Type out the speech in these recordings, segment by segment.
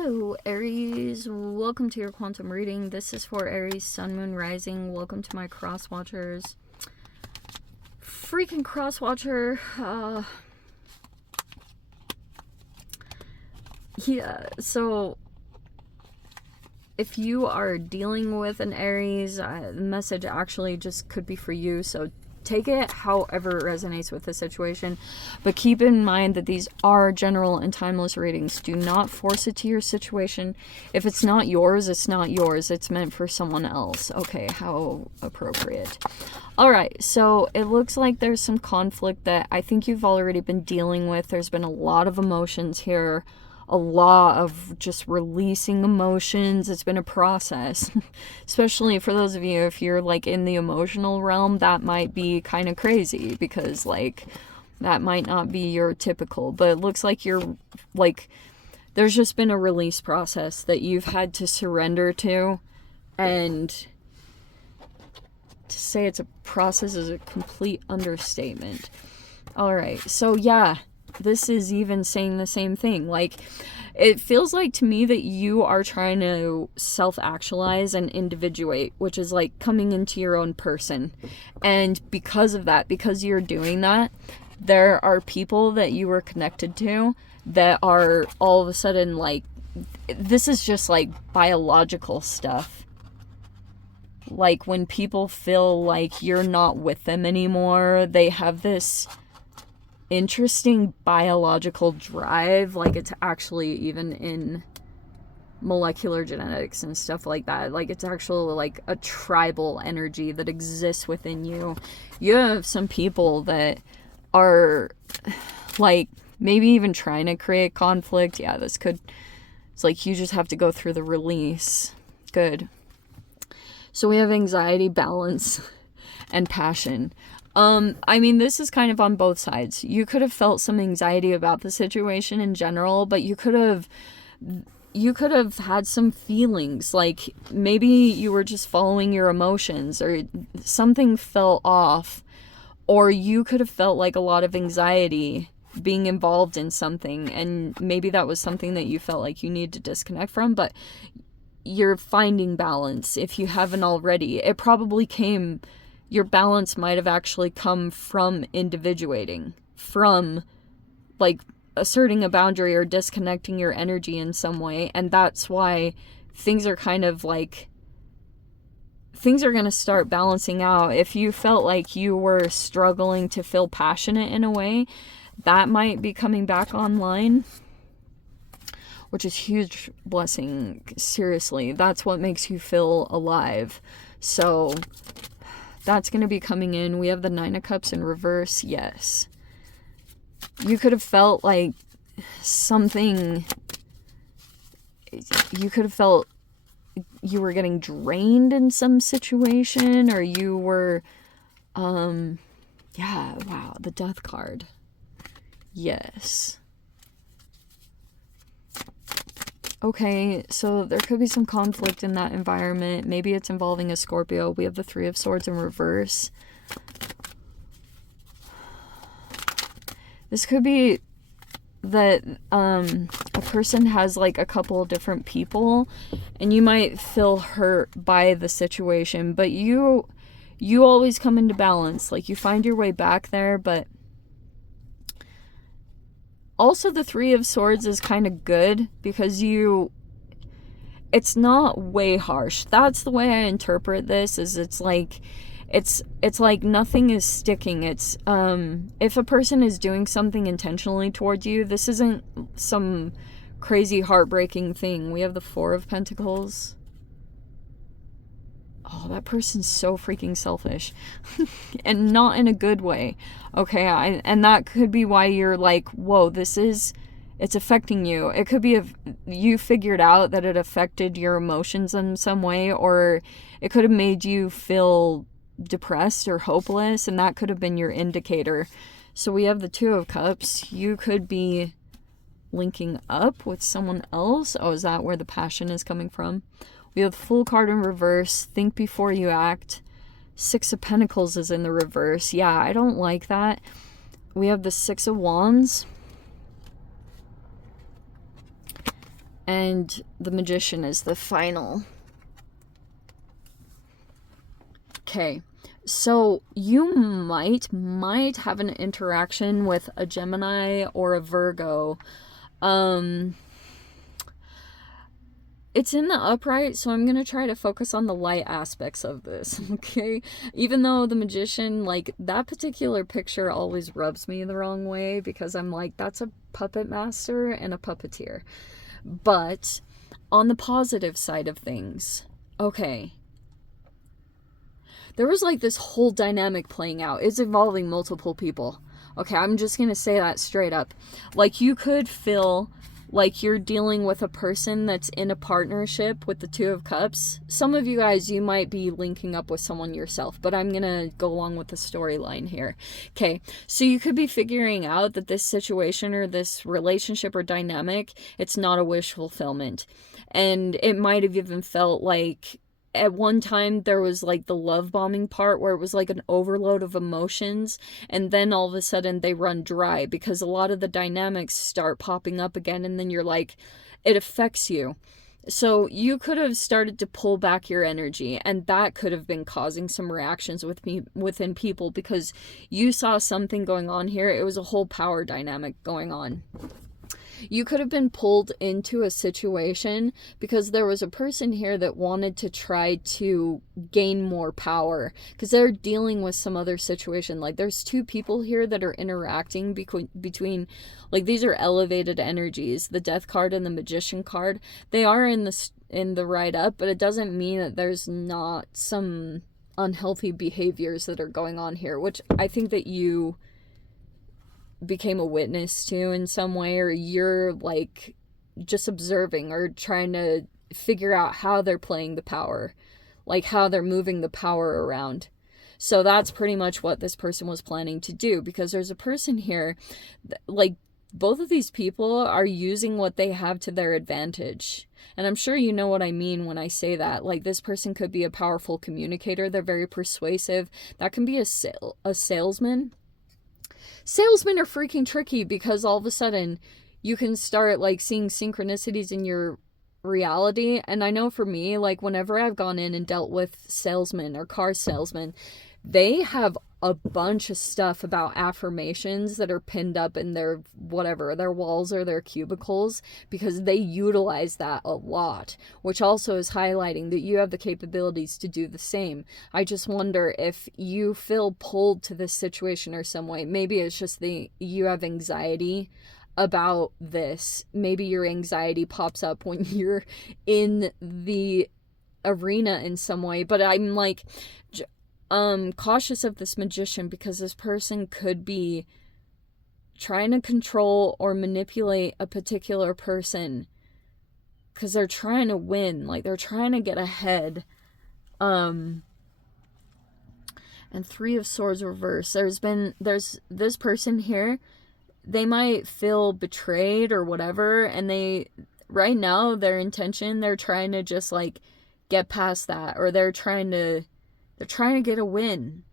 Hello Aries, welcome to your quantum reading. This is for Aries, Sun, Moon, Rising. Welcome to my cross watchers. Freaking cross watcher. Yeah, so if you are dealing with an Aries, the message actually just could be for you, so take it however it resonates with the situation, but keep in mind that these are general and timeless readings. Do not force it to your situation. If it's not yours, it's not yours. It's meant for someone else. Okay, how appropriate. All right, so it looks like there's some conflict that I think you've already been dealing with. There's been a lot of emotions here, a lot of just releasing emotions. It's been a process, especially for those of you, if you're like in the emotional realm, that might be kind of crazy because like that might not be your typical, but it looks like you're like, there's just been a release process that you've had to surrender to, and to say it's a process is a complete understatement. All right, so yeah, this is even saying the same thing. Like, it feels like to me that you are trying to self-actualize and individuate, which is like coming into your own person. And because of that, because you're doing that, there are people that you were connected to that are all of a sudden like, this is just like biological stuff. Like when people feel like you're not with them anymore, they have this interesting biological drive, like it's actually even in molecular genetics and stuff like that. Like it's actually like a tribal energy that exists within you. You have some people that are like maybe even trying to create conflict. Yeah, this could, it's like you just have to go through the release. Good. So we have anxiety, balance, and passion. I mean, this is kind of on both sides. You could have felt some anxiety about the situation in general, but you could have had some feelings, like maybe you were just following your emotions or something fell off, or you could have felt like a lot of anxiety being involved in something, and maybe that was something that you felt like you need to disconnect from, but you're finding balance. If you haven't already, it probably came, your balance might have actually come from individuating, from like asserting a boundary or disconnecting your energy in some way. And that's why things are kind of like, things are going to start balancing out. If you felt like you were struggling to feel passionate in a way, that might be coming back online, which is huge blessing. Seriously, that's what makes you feel alive. So that's going to be coming in. We have the 9 of Cups in reverse. Yes. You could have felt like something, you could have felt you were getting drained in some situation, or you were, yeah, wow, the Death card. Yes. Okay, so there could be some conflict in that environment. Maybe it's involving a Scorpio. We have the 3 of Swords in reverse. This could be that a person has like a couple of different people, and you might feel hurt by the situation, but you always come into balance. Like you find your way back there, but also the 3 of Swords is kind of good because it's not way harsh. That's the way I interpret this, is it's like nothing is sticking. It's if a person is doing something intentionally towards you, this isn't some crazy heartbreaking thing. We have the 4 of Pentacles. Oh, that person's so freaking selfish. And not in a good way. Okay, and that could be why you're like, whoa, it's affecting you. It could be if you figured out that it affected your emotions in some way, or it could have made you feel depressed or hopeless, and that could have been your indicator. So we have the 2 of Cups. You could be linking up with someone else. Oh, is that where the passion is coming from? We have the Fool card in reverse. Think before you act. 6 of Pentacles is in the reverse. Yeah, I don't like that. We have the 6 of Wands. And the Magician is the final. Okay, so you might have an interaction with a Gemini or a Virgo. It's in the upright, so I'm going to try to focus on the light aspects of this, okay? Even though the Magician, like, that particular picture always rubs me the wrong way, because I'm like, that's a puppet master and a puppeteer. But on the positive side of things, okay, there was like this whole dynamic playing out. It's involving multiple people. Okay, I'm just going to say that straight up. Like, you could feel like you're dealing with a person that's in a partnership with the Two of Cups. Some of you guys, you might be linking up with someone yourself, but I'm going to go along with the storyline here. Okay, so you could be figuring out that this situation or this relationship or dynamic, it's not a wish fulfillment. And it might have even felt like at one time there was like the love bombing part where it was like an overload of emotions, and then all of a sudden they run dry because a lot of the dynamics start popping up again, and then you're like, it affects you. So you could have started to pull back your energy, and that could have been causing some reactions within people, because you saw something going on here. It was a whole power dynamic going on. You could have been pulled into a situation because there was a person here that wanted to try to gain more power because they're dealing with some other situation. Like, there's two people here that are interacting between, like, these are elevated energies, the Death card and the Magician card. They are in the right up, but it doesn't mean that there's not some unhealthy behaviors that are going on here, which I think that you became a witness to in some way, or you're like just observing or trying to figure out how they're playing the power, like how they're moving the power around. So that's pretty much what this person was planning to do, because there's a person here, like, both of these people are using what they have to their advantage. And I'm sure you know what I mean when I say that. Like, this person could be a powerful communicator. They're very persuasive. That can be a salesman. Salesmen are freaking tricky because all of a sudden you can start like seeing synchronicities in your reality. And I know for me, like, whenever I've gone in and dealt with salesmen or car salesmen, they have a bunch of stuff about affirmations that are pinned up in their whatever, their walls or their cubicles, because they utilize that a lot, which also is highlighting that you have the capabilities to do the same. I just wonder if you feel pulled to this situation or some way. Maybe it's just you have anxiety about this. Maybe your anxiety pops up when you're in the arena in some way, but I'm like cautious of this Magician, because this person could be trying to control or manipulate a particular person because they're trying to win, like they're trying to get ahead. And Three of Swords reverse. There's this person here, they might feel betrayed or whatever, and right now their intention, they're trying to just like get past that, or they're trying to get a win.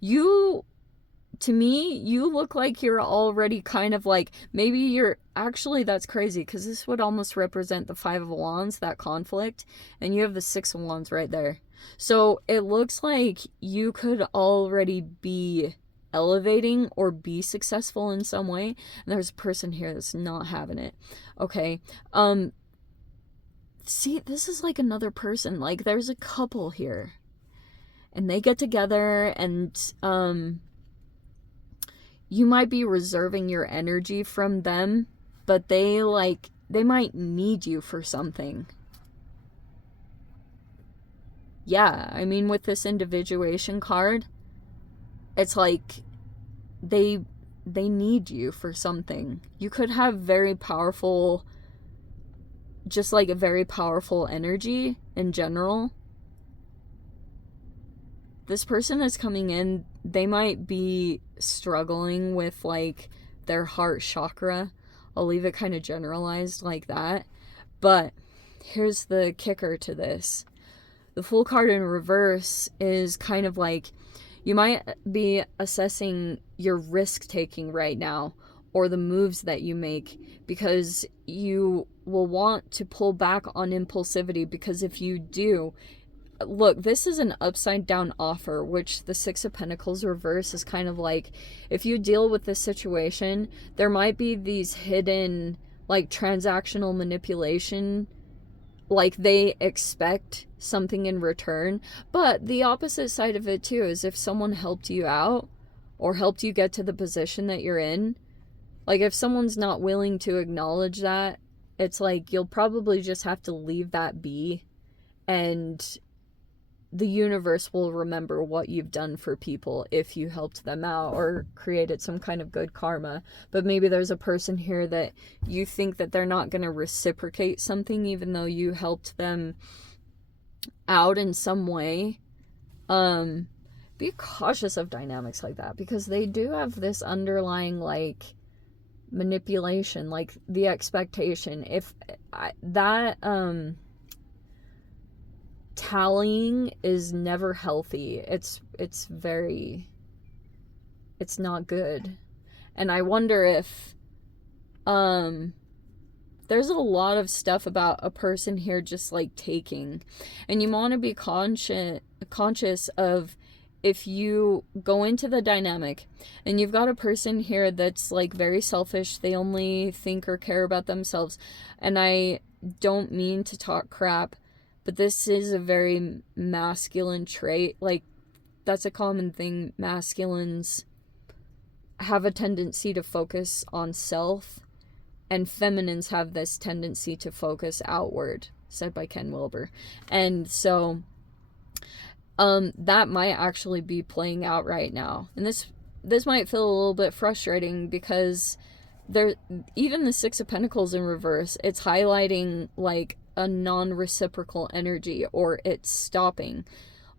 To me, you look like you're already kind of like, maybe you're, actually that's crazy because this would almost represent the Five of Wands, that conflict, and you have the Six of Wands right there. So it looks like you could already be elevating or be successful in some way, and there's a person here that's not having it. Okay, see, this is like another person, like there's a couple here, and they get together, and you might be reserving your energy from them, but they might need you for something. Yeah, I mean, with this individuation card, it's like they need you for something. You could have very powerful, just like a very powerful energy in general. This person is coming in, they might be struggling with like their heart chakra. I'll leave it kind of generalized like that. But here's the kicker to this. The Fool card in reverse is kind of like, you might be assessing your risk taking right now, or the moves that you make, because you will want to pull back on impulsivity. Because if you do, look, this is an upside down offer, which the Six of Pentacles reverse is kind of like, if you deal with this situation, there might be these hidden, like, transactional manipulation, like they expect something in return. But the opposite side of it too is if someone helped you out or helped you get to the position that you're in, like if someone's not willing to acknowledge that, it's like you'll probably just have to leave that be, and the universe will remember what you've done for people if you helped them out or created some kind of good karma. But maybe there's a person here that you think that they're not going to reciprocate something even though you helped them out in some way. Be cautious of dynamics like that, because they do have this underlying, like, manipulation, like the expectation. If tallying is never healthy. It's not good. And I wonder if there's a lot of stuff about a person here just like taking, and you want to be conscious of, if you go into the dynamic and you've got a person here that's like very selfish, they only think or care about themselves, and I don't mean to talk crap, but this is a very masculine trait. Like, that's a common thing. Masculines have a tendency to focus on self, and feminines have this tendency to focus outward, said by Ken Wilber. And so that might actually be playing out right now. And this might feel a little bit frustrating, because even the Six of Pentacles in reverse, it's highlighting like a non-reciprocal energy, or it's stopping.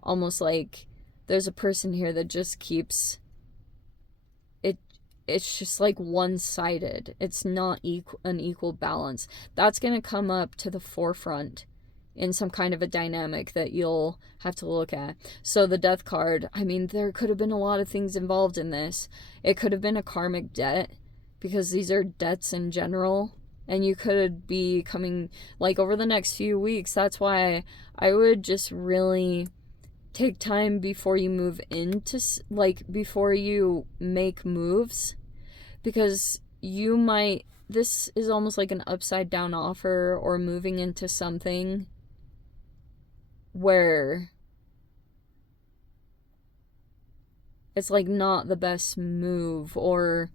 Almost like there's a person here that just keeps it's just like one-sided. It's not an equal balance. That's going to come up to the forefront in some kind of a dynamic that you'll have to look at. So the Death card, I mean, there could have been a lot of things involved in this. It could have been a karmic debt, because these are debts in general, and you could be coming, like, over the next few weeks. That's why I would just really take time before you move into, like, before you make moves, because you might, this is almost like an upside down offer, or moving into something where it's like not the best move, or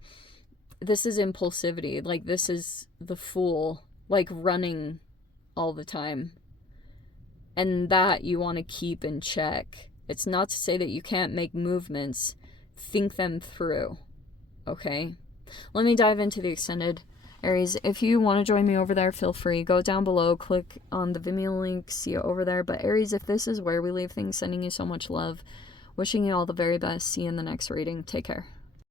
this is impulsivity. Like, this is the Fool, like running all the time, and that you want to keep in check. It's not to say that you can't make movements. Think them through, okay? Let me dive into the extended, Aries. If you want to join me over there, feel free. Go down below, click on the Vimeo link, see you over there. But Aries, if this is where we leave things, sending you so much love, wishing you all the very best. See you in the next reading. Take care.